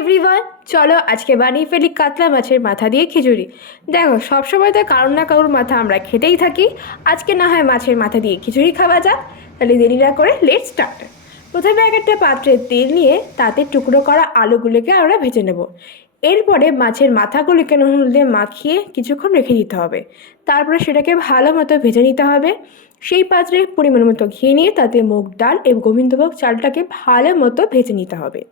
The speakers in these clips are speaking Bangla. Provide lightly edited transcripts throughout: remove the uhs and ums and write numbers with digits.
এভরিওয়ান, চলো আজকে বানিয়ে ফেলি কাতলা মাছের মাথা দিয়ে খিচুড়ি। দেখো, সবসময় তো কারোর না কারোর মাথা আমরা খেতেই থাকি। আজকে না হয় মাছের মাথা দিয়ে খিচুড়ি খাওয়া যাক। তাহলে দেরি না করে লেটস স্টার্ট। প্রথমে একটা পাত্রে তেল নিয়ে তাতে টুকরো করা আলুগুলোকে আমরা ভেজে নেব। এরপরে মাছের মাথাগুলিকে নুন দিয়ে মাখিয়ে কিছুক্ষণ রেখে দিতে হবে। তারপরে সেটাকে ভালো মতো ভেজে নিতে হবে। সেই পাত্রে পরিমাণ মতো ঘি নিয়ে তাতে মুগ ডাল এবং গোবিন্দভোগ চালটাকে ভালো মতো ভেজে নিতে হবে।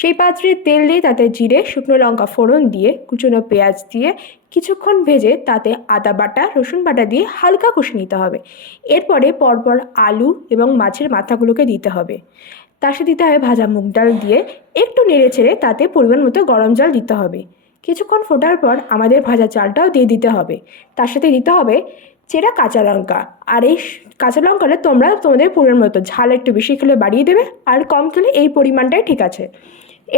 সেই পাত্রে তেল দিয়ে তাতে জিরে, শুকনো লঙ্কা ফোড়ন দিয়ে কুচনো পেঁয়াজ দিয়ে কিছুক্ষণ ভেজে তাতে আদা বাটা, রসুন বাটা দিয়ে হালকা কষে নিতে হবে। এরপরে পরপর আলু এবং মাছের মাথাগুলোকে দিতে হবে। তার সাথে দিতে হবে ভাজা মুগ ডাল দিয়ে একটু নেড়ে ছেড়ে তাতে পরিমাণ মতো গরম জল দিতে হবে। কিছুক্ষণ ফোটার পর আমাদের ভাজা চালটাও দিয়ে দিতে হবে। তার সাথে দিতে হবে চেরা কাঁচা লঙ্কা। আর এই কাঁচা লঙ্কাটা তোমরা তোমাদের পরিমাণ মতো, ঝাল একটু বেশি খেলে বাড়িয়ে দেবে, আর কম খেলে এই পরিমাণটাই ঠিক আছে।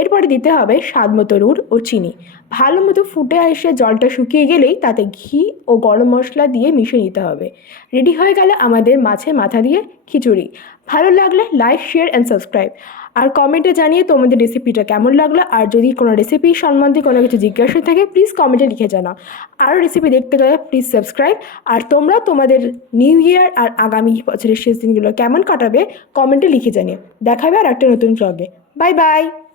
এরপরে দিতে হবে স্বাদ মতো নুন ও চিনি। ভালো মতো ফুটে এসে জলটা শুকিয়ে গেলেই তাতে ঘি ও গরম মশলা দিয়ে মিশিয়ে নিতে হবে। রেডি হয়ে গেলে আমাদের মাছের মাথা দিয়ে খিচুড়ি। ভালো লাগলে লাইক, শেয়ার অ্যান্ড সাবস্ক্রাইব। আর কমেন্টে জানিয়ে তোমাদের রেসিপিটা কেমন লাগলো। আর যদি কোনো রেসিপি সম্বন্ধে কোনো কিছু জিজ্ঞাসা থাকে প্লিজ কমেন্টে লিখে জানাও। আরও রেসিপি দেখতে গেলে প্লিজ সাবস্ক্রাইব। আর তোমরা তোমাদের নিউ ইয়ার আর আগামী বছরের শেষ দিনগুলো কেমন কাটাবে কমেন্টে লিখে জানিও। দেখা হবে আর একটা নতুন ব্লগে। Bye bye.